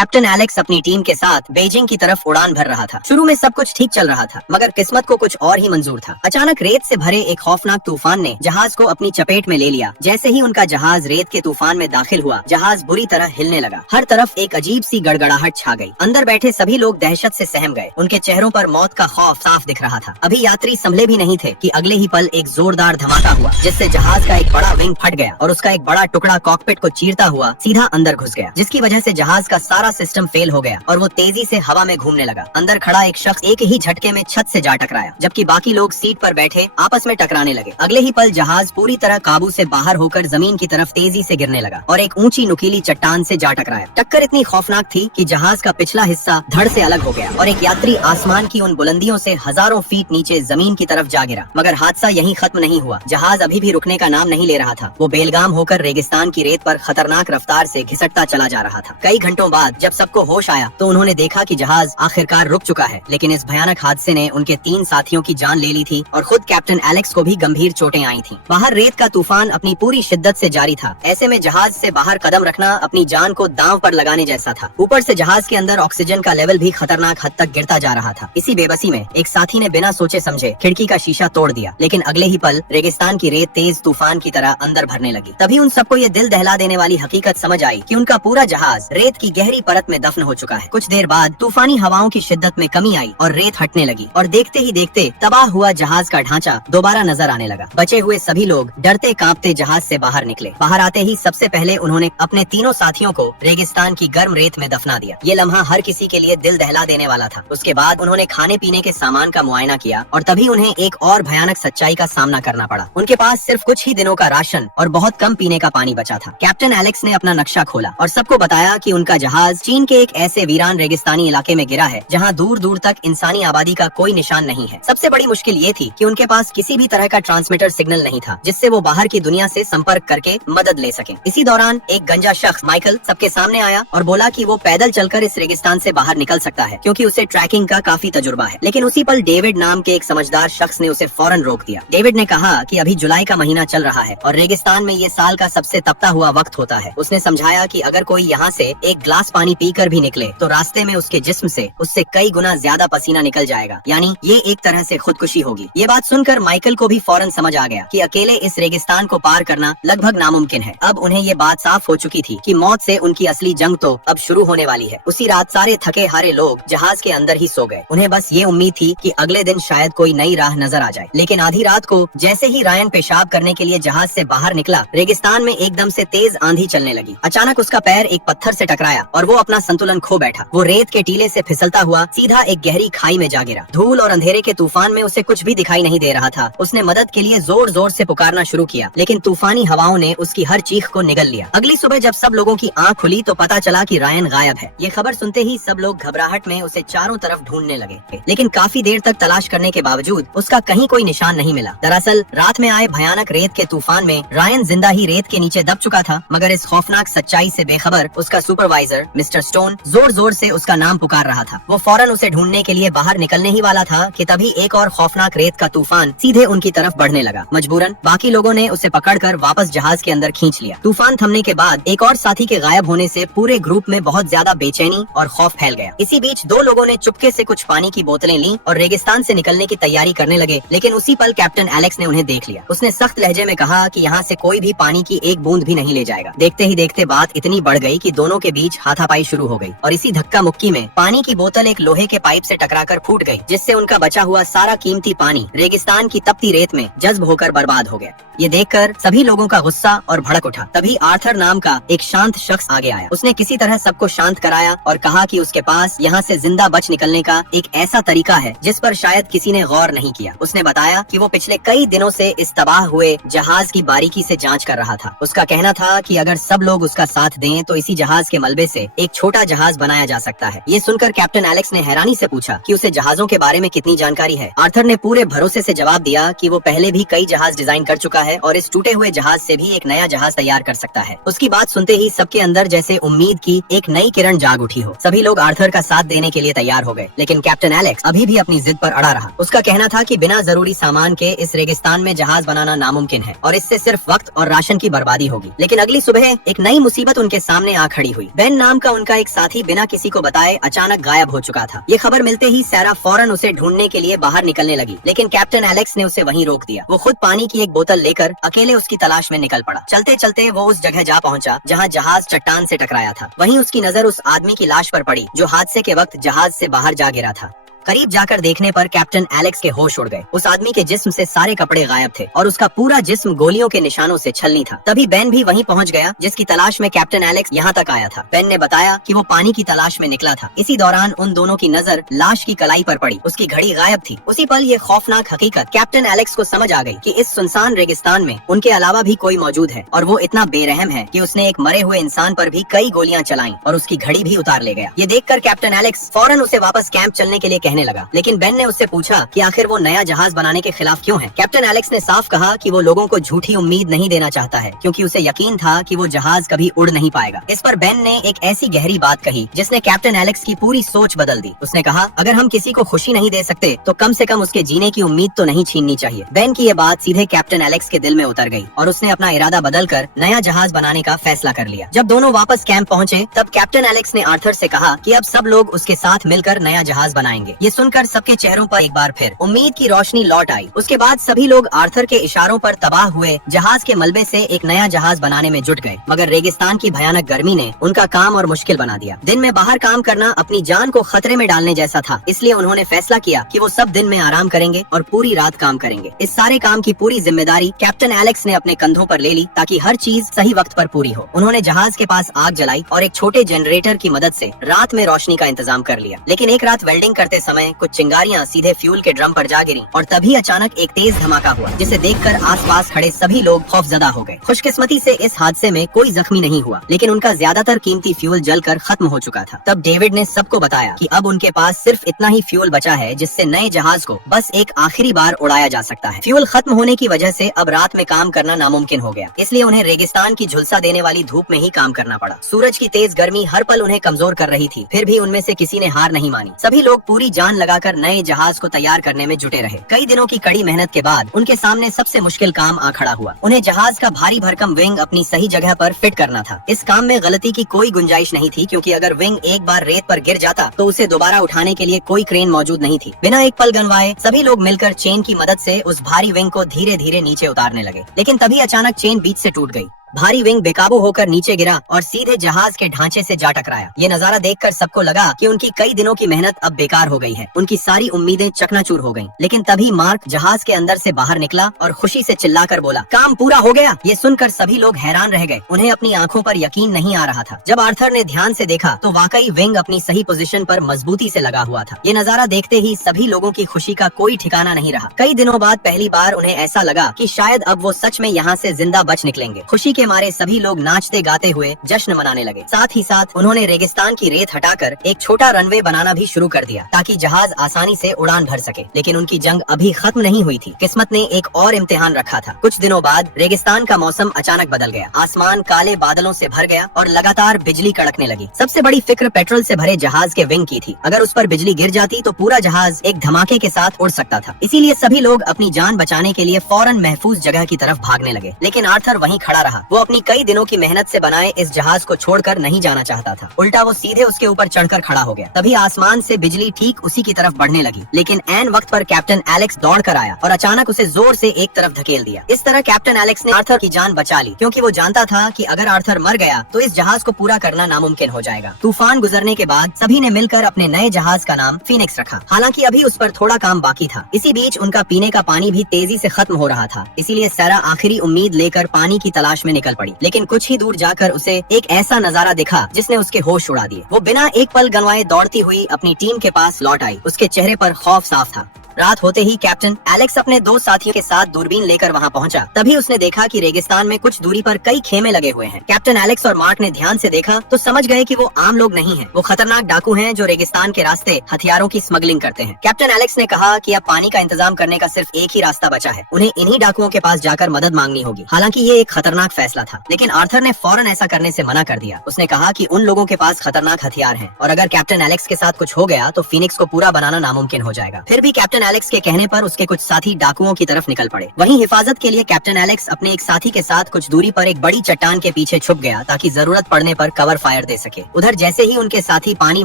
Captain Alex अपनी team के साथ बीजिंग की तरफ उड़ान भर रहा था। शुरू में सब कुछ ठीक चल रहा था, मगर किस्मत को कुछ और ही मंजूर था। अचानक रेत से भरे एक खौफनाक तूफान ने जहाज को अपनी चपेट में ले लिया। जैसे ही उनका जहाज रेत के तूफान में दाखिल हुआ, जहाज बुरी तरह हिलने लगा। हर तरफ एक अजीब सी गड़गड़ाहट छा गई। अंदर बैठे सभी लोग दहशत से सहम गए। उनके चेहरों पर मौत का खौफ साफ दिख रहा था। अभी यात्री संभले भी नहीं थे कि अगले ही पल एक जोरदार धमाका हुआ, जिससे जहाज का एक बड़ा विंग फट गया और उसका एक बड़ा टुकड़ा कॉकपिट को चीरता हुआ सीधा अंदर घुस गया, जिसकी वजह से जहाज का सारा सिस्टम फेल हो गया और वो तेजी से हवा में घूमने लगा। अंदर खड़ा एक शख्स एक ही झटके में छत से जा टकराया, जबकि बाकी लोग सीट पर बैठे आपस में टकराने लगे। अगले ही पल जहाज पूरी तरह काबू से बाहर होकर जमीन की तरफ तेजी से गिरने लगा और एक ऊंची नुकीली चट्टान से जा टकराया। टक्कर इतनी खौफनाक थी कि जहाज का पिछला हिस्सा धड़ से अलग हो गया और एक यात्री आसमान की उन बुलंदियों से हजारों फीट नीचे जमीन की तरफ जा गिरा। मगर हादसा यहीं खत्म नहीं हुआ। जहाज अभी भी रुकने का नाम नहीं ले रहा था। वो बेलगाम होकर रेगिस्तान की रेत पर खतरनाक रफ्तार से घिसटता चला जा रहा था। कई घंटों बाद जब सबको होश आया तो उन्होंने देखा कि जहाज आखिरकार रुक चुका है, लेकिन इस भयानक हादसे ने उनके 3 साथियों की जान ले ली थी और खुद कैप्टन एलेक्स को भी गंभीर चोटें आई थीं। बाहर रेत का तूफान अपनी पूरी शिद्दत से जारी था। ऐसे में जहाज से बाहर कदम रखना अपनी जान को दांव पर लगाने जैसा था। ऊपर से जहाज के अंदर ऑक्सीजन का लेवल भी खतरनाक हद तक गिरता जा रहा था। इसी बेबसी में एक साथी ने बिना सोचे समझे खिड़की का शीशा तोड़ दिया, लेकिन अगले ही पल रेगिस्तान की रेत तेज तूफान की तरह अंदर भरने लगी। तभी उन सबको ये दिल दहला देने वाली हकीकत समझ आई कि उनका पूरा जहाज रेत की गहरी परत में दफन हो चुका है। कुछ देर बाद तूफानी हवाओं की शिद्दत में कमी आई और रेत हटने लगी और देखते ही देखते तबाह हुआ जहाज का ढांचा दोबारा नजर आने लगा। बचे हुए सभी लोग डरते कांपते जहाज से बाहर निकले। बाहर आते ही सबसे पहले उन्होंने अपने तीनों साथियों को रेगिस्तान की गर्म रेत में दफना दिया। ये लम्हा हर किसी के लिए दिल दहला देने वाला था। उसके बाद उन्होंने खाने पीने के सामान का मुआयना किया और तभी उन्हें एक और भयानक सच्चाई का सामना करना पड़ा। उनके पास सिर्फ कुछ ही दिनों का राशन और बहुत कम पीने का पानी बचा था। कैप्टन एलेक्स ने अपना नक्शा खोला और सबको बताया कि उनका जहाज चीन के एक ऐसे वीरान रेगिस्तानी इलाके में गिरा है जहां दूर दूर तक इंसानी आबादी का कोई निशान नहीं है। सबसे बड़ी मुश्किल ये थी कि उनके पास किसी भी तरह का ट्रांसमीटर सिग्नल नहीं था जिससे वो बाहर की दुनिया से संपर्क करके मदद ले सके। इसी दौरान एक गंजा शख्स माइकल सबके सामने आया और बोला कि वो पैदल चलकर इस रेगिस्तान से बाहर निकल सकता है क्योंकि उसे ट्रैकिंग का काफी तजुर्बा है। लेकिन उसी पल डेविड नाम के एक समझदार शख्स ने उसे फौरन रोक दिया। डेविड ने कहा कि अभी जुलाई का महीना चल रहा है और रेगिस्तान में ये साल का सबसे तपता हुआ वक्त होता है। उसने समझाया कि अगर कोई यहाँ से एक ग्लास पानी पीकर भी निकले तो रास्ते में उसके जिस्म से उससे कई गुना ज्यादा पसीना निकल जाएगा, यानी ये एक तरह से खुदकुशी होगी। ये बात सुनकर माइकल को भी फौरन समझ आ गया कि अकेले इस रेगिस्तान को पार करना लगभग नामुमकिन है। अब उन्हें ये बात साफ हो चुकी थी कि मौत से उनकी असली जंग तो अब शुरू होने वाली है। उसी रात सारे थके हारे लोग जहाज के अंदर ही सो गए। उन्हें बस ये उम्मीद थी कि अगले दिन शायद कोई नई राह नजर आ जाए। लेकिन आधी रात को जैसे ही रायन पेशाब करने के लिए जहाज से बाहर निकला, रेगिस्तान में एकदम से तेज आंधी चलने लगी। अचानक उसका पैर एक पत्थर से टकराया और वो अपना संतुलन खो बैठा। वो रेत के टीले से फिसलता हुआ सीधा एक गहरी खाई में जा गिरा। धूल और अंधेरे के तूफान में उसे कुछ भी दिखाई नहीं दे रहा था। उसने मदद के लिए जोर जोर से पुकारना शुरू किया, लेकिन तूफानी हवाओं ने उसकी हर चीख को निगल लिया। अगली सुबह जब सब लोगों की आंख खुली तो पता चला कि रायन गायब है। ये खबर सुनते ही सब लोग घबराहट में उसे चारों तरफ ढूंढने लगे, लेकिन काफी देर तक तलाश करने के बावजूद उसका कहीं कोई निशान नहीं मिला। दरअसल रात में आए भयानक रेत के तूफान में रायन जिंदा ही रेत के नीचे दब चुका था, मगर इस खौफनाक सच्चाई से बेखबर उसका सुपरवाइजर मिस्टर स्टोन जोर जोर से उसका नाम पुकार रहा था। वो फौरन उसे ढूंढने के लिए बाहर निकलने ही वाला था कि तभी एक और खौफनाक रेत का तूफान सीधे उनकी तरफ बढ़ने लगा। मजबूरन बाकी लोगों ने उसे पकड़कर वापस जहाज के अंदर खींच लिया। तूफान थमने के बाद एक और साथी के गायब होने से पूरे ग्रुप में बहुत ज्यादा बेचैनी और खौफ फैल गया। इसी बीच 2 लोगों ने चुपके से कुछ पानी की बोतलें ली और रेगिस्तान से निकलने की तैयारी करने लगे, लेकिन उसी पल कैप्टन एलेक्स ने उन्हें देख लिया। उसने सख्त लहजे में कहा कि यहाँ से कोई भी पानी की एक बूंद भी नहीं ले जाएगा। देखते ही देखते बात इतनी बढ़ गई कि दोनों के बीच हाथापाई शुरू हो गई और इसी धक्का मुक्की में पानी की बोतल एक लोहे के पाइप से टकराकर फूट गई, जिससे उनका बचा हुआ सारा कीमती पानी रेगिस्तान की तपती रेत में जज्ब होकर बर्बाद हो गया। ये देखकर सभी लोगों का गुस्सा और भड़क उठा। तभी आर्थर नाम का एक शांत शख्स आगे आया। उसने किसी तरह सबको शांत कराया और कहा कि उसके पास यहाँ से जिंदा बच निकलने का एक ऐसा तरीका है जिस पर शायद किसी ने गौर नहीं किया। उसने बताया कि वो पिछले कई दिनों से इस तबाह हुए जहाज की बारीकी से जांच कर रहा था। उसका कहना था कि अगर सब लोग उसका साथ दें तो इसी जहाज के मलबे से एक छोटा जहाज बनाया जा सकता है। ये सुनकर कैप्टन एलेक्स ने हैरानी से पूछा कि उसे जहाजों के बारे में कितनी जानकारी है। आर्थर ने पूरे भरोसे से जवाब दिया कि वो पहले भी कई जहाज डिजाइन कर चुका है और इस टूटे हुए जहाज से भी एक नया जहाज तैयार कर सकता है। उसकी बात सुनते ही सबके अंदर जैसे उम्मीद की एक नई किरण जाग उठी हो। सभी लोग आर्थर का साथ देने के लिए तैयार हो गए, लेकिन कैप्टन एलेक्स अभी भी अपनी जिद पर अड़ा रहा। उसका कहना था कि बिना जरूरी सामान के इस रेगिस्तान में जहाज बनाना नामुमकिन है और इससे सिर्फ वक्त और राशन की बर्बादी होगी। लेकिन अगली सुबह एक नई मुसीबत उनके सामने आ खड़ी हुई। बेन नाम का का उनका एक साथी बिना किसी को बताए अचानक गायब हो चुका था। ये खबर मिलते ही सैरा फौरन उसे ढूंढने के लिए बाहर निकलने लगी, लेकिन कैप्टन एलेक्स ने उसे वहीं रोक दिया। वो खुद पानी की एक बोतल लेकर अकेले उसकी तलाश में निकल पड़ा। चलते चलते वो उस जगह जा पहुंचा जहां जहाज चट्टान से टकराया था। वहीं उसकी नजर उस आदमी की लाश पर पड़ी जो हादसे के वक्त जहाज से बाहर जा गिरा था। करीब जाकर देखने पर कैप्टन एलेक्स के होश उड़ गए। उस आदमी के जिस्म से सारे कपड़े गायब थे और उसका पूरा जिस्म गोलियों के निशानों से छलनी था। तभी बेन भी वहीं पहुंच गया जिसकी तलाश में कैप्टन एलेक्स यहाँ तक आया था। बेन ने बताया कि वो पानी की तलाश में निकला था। इसी दौरान उन दोनों की नजर लाश की कलाई पर पड़ी। उसकी घड़ी गायब थी। उसी पल ये खौफनाक हकीकत कैप्टन एलेक्स को समझ आ गई कि इस सुनसान रेगिस्तान में उनके अलावा भी कोई मौजूद है और वो इतना बेरहम है कि उसने एक मरे हुए इंसान पर भी कई गोलियां चलाई और उसकी घड़ी भी उतार ले गया। ये देखकर कैप्टन एलेक्स फौरन उसे वापस कैंप चलने के लिए कहने लगा, लेकिन बेन ने उससे पूछा कि आखिर वो नया जहाज बनाने के खिलाफ क्यों है। कैप्टन एलेक्स ने साफ कहा कि वो लोगों को झूठी उम्मीद नहीं देना चाहता है क्योंकि उसे यकीन था कि वो जहाज कभी उड़ नहीं पाएगा। इस पर बेन ने एक ऐसी गहरी बात कही जिसने कैप्टन एलेक्स की पूरी सोच बदल दी। उसने कहा, अगर हम किसी को खुशी नहीं दे सकते तो कम से कम उसके जीने की उम्मीद तो नहीं छीननी चाहिए। बेन की ये बात सीधे कैप्टन एलेक्स के दिल में उतर गई और उसने अपना इरादा बदलकर नया जहाज बनाने का फैसला कर लिया। जब दोनों वापस कैंप पहुंचे तब कैप्टन एलेक्स ने आर्थर से कहा कि अब सब लोग उसके साथ मिलकर नया जहाज बनाएंगे। ये सुनकर सबके चेहरों पर एक बार फिर उम्मीद की रोशनी लौट आई। उसके बाद सभी लोग आर्थर के इशारों पर तबाह हुए जहाज के मलबे से एक नया जहाज बनाने में जुट गए। मगर रेगिस्तान की भयानक गर्मी ने उनका काम और मुश्किल बना दिया। दिन में बाहर काम करना अपनी जान को खतरे में डालने जैसा था, इसलिए उन्होंने फैसला किया कि वो सब दिन में आराम करेंगे और पूरी रात काम करेंगे। इस सारे काम की पूरी जिम्मेदारी कैप्टन एलेक्स ने अपने कंधों पर ले ली ताकि हर चीज सही वक्त पर पूरी हो। उन्होंने जहाज के पास आग जलाई और एक छोटे जनरेटर की मदद से रात में रोशनी का इंतजाम कर लिया। लेकिन एक रात वेल्डिंग करते समय कुछ चिंगारियां सीधे फ्यूल के ड्रम पर जा गिरी और तभी अचानक एक तेज धमाका हुआ जिसे देखकर आसपास खड़े सभी लोग खौफजदा हो गए। खुशकिस्मती से इस हादसे में कोई जख्मी नहीं हुआ, लेकिन उनका ज्यादातर कीमती फ्यूल जलकर खत्म हो चुका था। तब डेविड ने सबको बताया कि अब उनके पास सिर्फ इतना ही फ्यूल बचा है जिससे नए जहाज को बस एक आखिरी बार उड़ाया जा सकता है। फ्यूल खत्म होने की वजह से अब रात में काम करना नामुमकिन हो गया, इसलिए उन्हें रेगिस्तान की झुलसा देने वाली धूप में ही काम करना पड़ा। सूरज की तेज गर्मी हर पल उन्हें कमजोर कर रही थी, फिर भी उनमें से किसी ने हार नहीं मानी। सभी लोग पूरी जान लगाकर नए जहाज को तैयार करने में जुटे रहे। कई दिनों की कड़ी मेहनत के बाद उनके सामने सबसे मुश्किल काम आ खड़ा हुआ। उन्हें जहाज का भारी भरकम विंग अपनी सही जगह पर फिट करना था। इस काम में गलती की कोई गुंजाइश नहीं थी क्योंकि अगर विंग एक बार रेत पर गिर जाता तो उसे दोबारा उठाने के लिए कोई क्रेन मौजूद नहीं थी। बिना एक पल गंवाए सभी लोग मिलकर चेन की मदद से उस भारी विंग को धीरे धीरे नीचे उतारने लगे, लेकिन तभी अचानक चेन बीच से टूट गई। भारी विंग बेकाबू होकर नीचे गिरा और सीधे जहाज के ढांचे से जा टकराया। ये नजारा देखकर सबको लगा कि उनकी कई दिनों की मेहनत अब बेकार हो गई है। उनकी सारी उम्मीदें चकनाचूर हो गईं। लेकिन तभी मार्क जहाज के अंदर से बाहर निकला और खुशी से चिल्लाकर बोला, काम पूरा हो गया। ये सुनकर सभी लोग हैरान रह गए। उन्हें अपनी आंखों पर यकीन नहीं आ रहा था। जब आर्थर ने ध्यान से देखा तो वाकई विंग अपनी सही पोजीशन पर मजबूती से लगा हुआ था। ये नजारा देखते ही सभी लोगों की खुशी का कोई ठिकाना नहीं रहा। कई दिनों बाद पहली बार उन्हें ऐसा लगा कि शायद अब वो सच में यहाँ से जिंदा बच निकलेंगे। खुशी के मारे सभी लोग नाचते गाते हुए जश्न मनाने लगे। साथ ही साथ उन्होंने रेगिस्तान की रेत हटाकर एक छोटा रनवे बनाना भी शुरू कर दिया ताकि जहाज आसानी से उड़ान भर सके। लेकिन उनकी जंग अभी खत्म नहीं हुई थी। किस्मत ने एक और इम्तिहान रखा था। कुछ दिनों बाद रेगिस्तान का मौसम अचानक बदल गया। आसमान काले बादलों से भर गया और लगातार बिजली कड़कने लगी। सबसे बड़ी फिक्र पेट्रोल से भरे जहाज के विंग की थी। अगर उस पर बिजली गिर जाती तो पूरा जहाज एक धमाके के साथ उड़ सकता था। इसीलिए सभी लोग अपनी जान बचाने के लिए फौरन महफूज जगह की तरफ भागने लगे। लेकिन आर्थर वहीं खड़ा रहा। वो अपनी कई दिनों की मेहनत से बनाए इस जहाज को छोड़कर नहीं जाना चाहता था। उल्टा वो सीधे उसके ऊपर चढ़कर खड़ा हो गया। तभी आसमान से बिजली ठीक उसी की तरफ बढ़ने लगी। लेकिन ऐन वक्त पर कैप्टन एलेक्स दौड़ कर आया और अचानक उसे जोर से एक तरफ धकेल दिया। इस तरह कैप्टन एलेक्स ने आर्थर की जान बचा ली क्योंकि वो जानता था कि अगर आर्थर मर गया तो इस जहाज को पूरा करना नामुमकिन हो जाएगा। तूफान गुजरने के बाद सभी ने मिलकर अपने नए जहाज का नाम फीनिक्स रखा। हालांकि अभी उस पर थोड़ा काम बाकी था। इसी बीच उनका पीने का पानी भी तेजी से खत्म हो रहा था। इसीलिए सैरा आखिरी उम्मीद लेकर पानी की तलाश में निकल पड़ी। लेकिन कुछ ही दूर जाकर उसे एक ऐसा नजारा दिखा जिसने उसके होश उड़ा दिए। वो बिना एक पल गंवाए दौड़ती हुई अपनी टीम के पास लौट आई। उसके चेहरे पर खौफ साफ था। रात होते ही कैप्टन एलेक्स अपने दो साथियों के साथ दूरबीन लेकर वहां पहुंचा। तभी उसने देखा कि रेगिस्तान में कुछ दूरी पर कई खेमे लगे हुए हैं। कैप्टन एलेक्स और मार्क ने ध्यान से देखा तो समझ गए कि वो आम लोग नहीं हैं। वो खतरनाक डाकू हैं जो रेगिस्तान के रास्ते हथियारों की स्मगलिंग करते हैं। कैप्टन एलेक्स ने कहा कि अब पानी का इंतजाम करने का सिर्फ एक ही रास्ता बचा है। उन्हें इन्हीं डाकुओं के पास जाकर मदद मांगनी होगी। हालांकि ये एक खतरनाक फैसला था, लेकिन आर्थर ने फौरन ऐसा करने से मना कर दिया। उसने कहा कि उन लोगों के पास खतरनाक हथियार हैं और अगर कैप्टन एलेक्स के साथ कुछ हो गया तो फीनिक्स को पूरा बनाना नामुमकिन हो जाएगा। फिर भी कैप्टन कैप्टन एलेक्स के कहने पर उसके कुछ साथी डाकुओं की तरफ निकल पड़े। वहीं हिफाजत के लिए कैप्टन एलेक्स अपने एक साथी के साथ कुछ दूरी पर एक बड़ी चट्टान के पीछे छुप गया ताकि जरूरत पड़ने पर कवर फायर दे सके। उधर जैसे ही उनके साथी पानी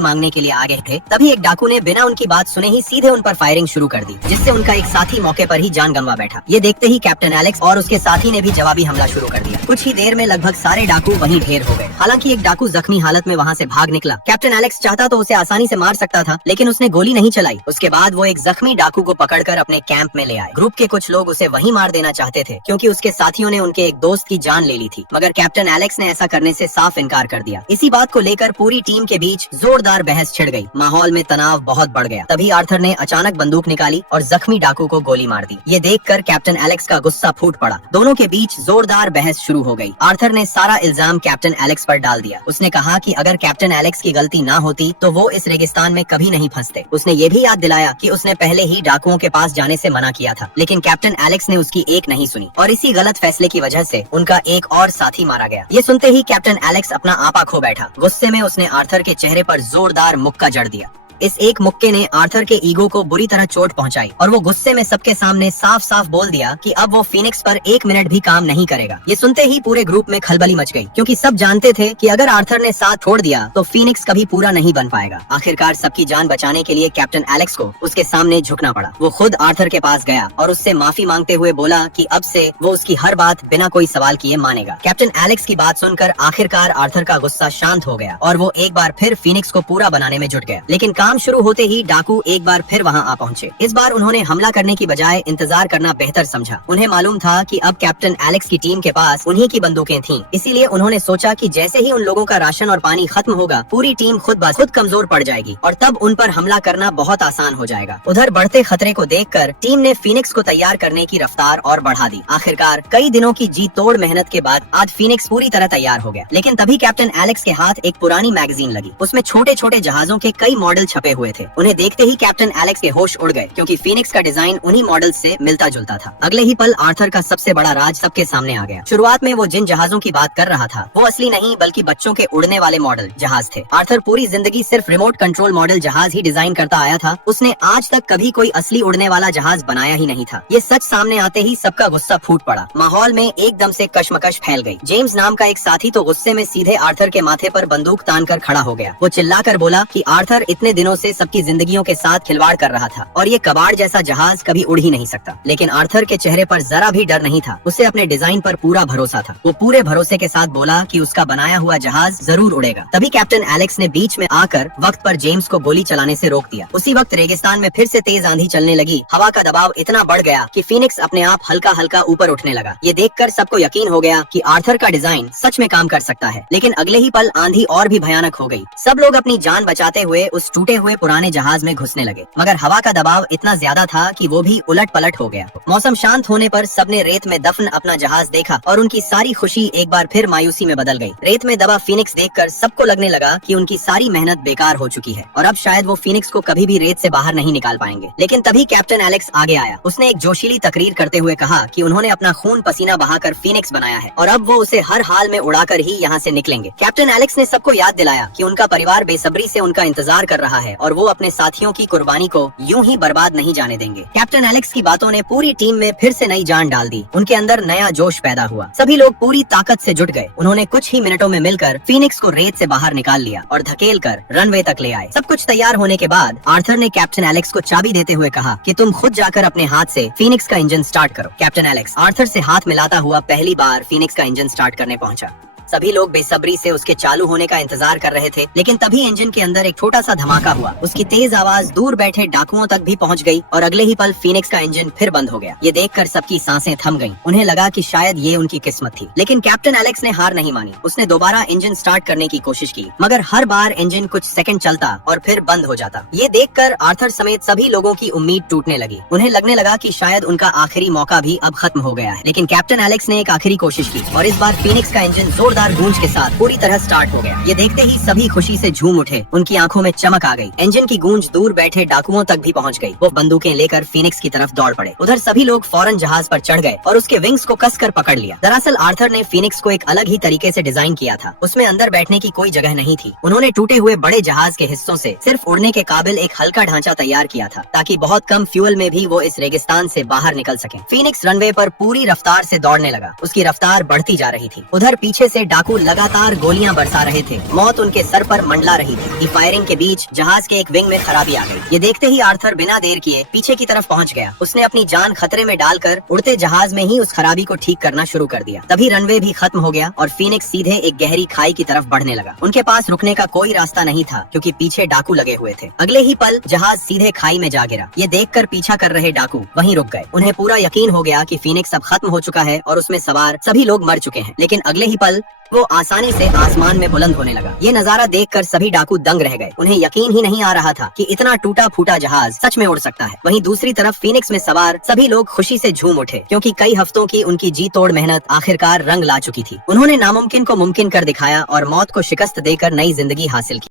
मांगने के लिए आगे थे, तभी एक डाकू ने बिना उनकी बात सुने ही सीधे उन पर फायरिंग शुरू कर दी, जिससे उनका एक साथी मौके पर ही जान गंवा बैठा। ये देखते ही कैप्टन एलेक्स और उसके साथी ने भी जवाबी हमला शुरू कर दिया। कुछ ही देर में लगभग सारे डाकू वहीं ढेर हो गए। हालांकि एक डाकू जख्मी हालत में वहाँ से भाग निकला। कैप्टन एलेक्स चाहता तो उसे आसानी से मार सकता था, लेकिन उसने गोली नहीं चलाई। उसके बाद वो एक जख्मी डाकू को पकड़कर अपने कैंप में ले आए। ग्रुप के कुछ लोग उसे वहीं मार देना चाहते थे, क्योंकि उसके साथियों ने उनके एक दोस्त की जान ले ली थी, मगर कैप्टन एलेक्स ने ऐसा करने से साफ इनकार कर दिया। इसी बात को लेकर पूरी टीम के बीच जोरदार बहस छिड़ गई। माहौल में तनाव बहुत बढ़ गया। तभी आर्थर ने अचानक बंदूक निकाली और जख्मी डाकू को गोली मार दी। ये देखकर कैप्टन एलेक्स का गुस्सा फूट पड़ा। दोनों के बीच जोरदार बहस शुरू हो गई। आर्थर ने सारा इल्जाम कैप्टन एलेक्स पर डाल दिया। उसने कहा कि अगर कैप्टन एलेक्स की गलती ना होती तो वो इस रेगिस्तान में कभी नहीं फंसते। उसने ये भी याद दिलाया कि उसने पहले ही डाकुओं के पास जाने से मना किया था, लेकिन कैप्टन एलेक्स ने उसकी एक नहीं सुनी और इसी गलत फैसले की वजह से उनका एक और साथी मारा गया। ये सुनते ही कैप्टन एलेक्स अपना आपा खो बैठा। गुस्से में उसने आर्थर के चेहरे पर जोरदार मुक्का जड़ दिया। इस एक मुक्के ने आर्थर के ईगो को बुरी तरह चोट पहुंचाई और वो गुस्से में सबके सामने साफ साफ बोल दिया कि अब वो फीनिक्स पर 1 मिनट भी काम नहीं करेगा। ये सुनते ही पूरे ग्रुप में खलबली मच गई, क्योंकि सब जानते थे कि अगर आर्थर ने साथ छोड़ दिया तो फीनिक्स कभी पूरा नहीं बन पाएगा। आखिरकार सबकी जान बचाने के लिए कैप्टन एलेक्स को उसके सामने झुकना पड़ा। वो खुद आर्थर के पास गया और उससे माफी मांगते हुए बोला कि अब से वो उसकी हर बात बिना कोई सवाल किए मानेगा। कैप्टन एलेक्स की बात सुनकर आखिरकार आर्थर का गुस्सा शांत हो गया और वो एक बार फिर फीनिक्स को पूरा बनाने में जुट गया। लेकिन काम शुरू होते ही डाकू एक बार फिर वहां आ पहुंचे। इस बार उन्होंने हमला करने की बजाय इंतजार करना बेहतर समझा। उन्हें मालूम था कि अब कैप्टन एलेक्स की टीम के पास उन्हीं की बंदूकें थीं। इसीलिए उन्होंने सोचा कि जैसे ही उन लोगों का राशन और पानी खत्म होगा, पूरी टीम खुद ब खुद कमजोर पड़ जाएगी और तब उन पर हमला करना बहुत आसान हो जाएगा। उधर बढ़ते खतरे को देखकर टीम ने फीनिक्स को तैयार करने की रफ्तार और बढ़ा दी। आखिरकार कई दिनों की जी तोड़ मेहनत के बाद आज फीनिक्स पूरी तरह तैयार हो गया। लेकिन तभी कैप्टन एलेक्स के हाथ एक पुरानी मैगजीन लगी। उसमें छोटे छोटे जहाजों के कई मॉडल छपे हुए थे। उन्हें देखते ही कैप्टन एलेक्स के होश उड़ गए, क्योंकि फीनिक्स का डिजाइन उन्हीं मॉडल से मिलता जुलता था। अगले ही पल आर्थर का सबसे बड़ा राज सबके सामने आ गया। शुरुआत में वो जिन जहाजों की बात कर रहा था वो असली नहीं बल्कि बच्चों के उड़ने वाले मॉडल जहाज थे। आर्थर पूरी जिंदगी सिर्फ रिमोट कंट्रोल मॉडल जहाज ही डिजाइन करता आया था। उसने आज तक कभी कोई असली उड़ने वाला जहाज बनाया ही नहीं था। ये सच सामने आते ही सबका गुस्सा फूट पड़ा। माहौल में एकदम से कशमकश फैल गई। जेम्स नाम का एक साथी तो गुस्से में सीधे आर्थर के माथे पर बंदूक तानकर खड़ा हो गया। वो चिल्लाकर बोला कि आर्थर इतने दिनों से सबकी जिंदगियों के साथ खिलवाड़ कर रहा था और ये कबाड़ जैसा जहाज कभी उड़ ही नहीं सकता। लेकिन आर्थर के चेहरे पर जरा भी डर नहीं था। उसे अपने डिजाइन पर पूरा भरोसा था। वो पूरे भरोसे के साथ बोला कि उसका बनाया हुआ जहाज जरूर उड़ेगा। तभी कैप्टन एलेक्स ने बीच में आकर वक्त पर जेम्स को गोली चलाने से रोक दिया। उसी वक्त रेगिस्तान में फिर से तेज आंधी चलने लगी। हवा का दबाव इतना बढ़ गया कि फीनिक्स अपने आप हल्का हल्का ऊपर उठने लगा। ये देखकर सबको यकीन हो गया कि आर्थर का डिजाइन सच में काम कर सकता है। लेकिन अगले ही पल आंधी और भी भयानक हो गई। सब लोग अपनी जान बचाते हुए उस टूटे हुए पुराने जहाज में घुसने लगे, मगर हवा का दबाव इतना ज्यादा था कि वो भी उलट पलट हो गया। मौसम शांत होने पर सबने रेत में दफन अपना जहाज देखा और उनकी सारी खुशी एक बार फिर मायूसी में बदल गई। रेत में दबा फीनिक्स देखकर सबको लगने लगा कि उनकी सारी मेहनत बेकार हो चुकी है और अब शायद वो फीनिक्स को कभी भी रेत से बाहर नहीं निकाल पाएंगे। लेकिन तभी कैप्टन एलेक्स आगे आया। उसने एक जोशीली तकरीर करते हुए कहा कि उन्होंने अपना खून पसीना बहाकर फीनिक्स बनाया है और अब वो उसे हर हाल में उड़ाकर ही यहाँ से निकलेंगे। कैप्टन एलेक्स ने सबको याद दिलाया कि उनका परिवार बेसब्री से उनका इंतजार कर रहा है और वो अपने साथियों की कुर्बानी को यूं ही बर्बाद नहीं जाने देंगे। कैप्टन एलेक्स की बातों ने पूरी टीम में फिर से नई जान डाल दी। उनके अंदर नया जोश पैदा हुआ। सभी लोग पूरी ताकत से जुट गए। उन्होंने कुछ ही मिनटों में मिलकर फीनिक्स को रेत से बाहर निकाल लिया और धकेल कर रनवे तक ले आए। सब कुछ तैयार होने के बाद आर्थर ने कैप्टन एलेक्स को चाबी देते हुए कहा कि तुम खुद जाकर अपने हाथ से फीनिक्स का इंजन स्टार्ट करो। कैप्टन एलेक्स आर्थर से हाथ मिलाता हुआ पहली बार फीनिक्स का इंजन स्टार्ट करने पहुंचा। सभी लोग बेसब्री से उसके चालू होने का इंतजार कर रहे थे। लेकिन तभी इंजन के अंदर एक छोटा सा धमाका हुआ। उसकी तेज आवाज दूर बैठे डाकुओं तक भी पहुंच गई और अगले ही पल फीनिक्स का इंजन फिर बंद हो गया। ये देखकर सबकी सांसें थम गईं। उन्हें लगा कि शायद ये उनकी किस्मत थी। लेकिन कैप्टन एलेक्स ने हार नहीं मानी। उसने दोबारा इंजन स्टार्ट करने की कोशिश की, मगर हर बार इंजन कुछ सेकंड चलता और फिर बंद हो जाता। ये देखकर आर्थर समेत सभी लोगों की उम्मीद टूटने लगी। उन्हें लगने लगा कि शायद उनका आखिरी मौका भी अब खत्म हो गया है। लेकिन कैप्टन एलेक्स ने एक आखिरी कोशिश की और इस बार फीनिक्स का इंजन जोरदार जोरदार गूंज के साथ पूरी तरह स्टार्ट हो गया। ये देखते ही सभी खुशी से झूम उठे, उनकी आंखों में चमक आ गई। इंजन की गूंज दूर बैठे डाकुओं तक भी पहुंच गई। वो बंदूकें लेकर फीनिक्स की तरफ दौड़ पड़े। उधर सभी लोग फौरन जहाज पर चढ़ गए और उसके विंग्स को कसकर पकड़ लिया। दरअसल आर्थर ने फीनिक्स को एक अलग ही तरीके से डिजाइन किया था। उसमें अंदर बैठने की कोई जगह नहीं थी। उन्होंने टूटे हुए बड़े जहाज के हिस्सों से सिर्फ उड़ने के काबिल एक हल्का ढांचा तैयार किया था, ताकि बहुत कम फ्यूल में भी वो इस रेगिस्तान से बाहर निकल सके। फीनिक्स रनवे पर पूरी रफ्तार से दौड़ने लगा। उसकी रफ्तार बढ़ती जा रही थी। उधर पीछे से डाकू लगातार गोलियां बरसा रहे थे। मौत उनके सर पर मंडला रही थी। फायरिंग के बीच जहाज के एक विंग में खराबी आ गई। ये देखते ही आर्थर बिना देर किए पीछे की तरफ पहुंच गया। उसने अपनी जान खतरे में डालकर उड़ते जहाज में ही उस खराबी को ठीक करना शुरू कर दिया। तभी रनवे भी खत्म हो गया और फीनिक्स सीधे एक गहरी खाई की तरफ बढ़ने लगा। उनके पास रुकने का कोई रास्ता नहीं था, क्योंकि पीछे डाकू लगे हुए थे। अगले ही पल जहाज सीधे खाई में जा गिरा। ये देखकर पीछा कर रहे डाकू वहीं रुक गए। उन्हें पूरा यकीन हो गया कि फीनिक्स अब खत्म हो चुका है और उसमें सवार सभी लोग मर चुके हैं। लेकिन अगले ही पल वो आसानी से आसमान में बुलंद होने लगा। ये नजारा देखकर सभी डाकू दंग रह गए। उन्हें यकीन ही नहीं आ रहा था कि इतना टूटा फूटा जहाज सच में उड़ सकता है। वहीं दूसरी तरफ फीनिक्स में सवार सभी लोग खुशी से झूम उठे, क्योंकि कई हफ्तों की उनकी जी तोड़ मेहनत आखिरकार रंग ला चुकी थी। उन्होंने नामुमकिन को मुमकिन कर दिखाया और मौत को शिकस्त देकर नई जिंदगी हासिल की।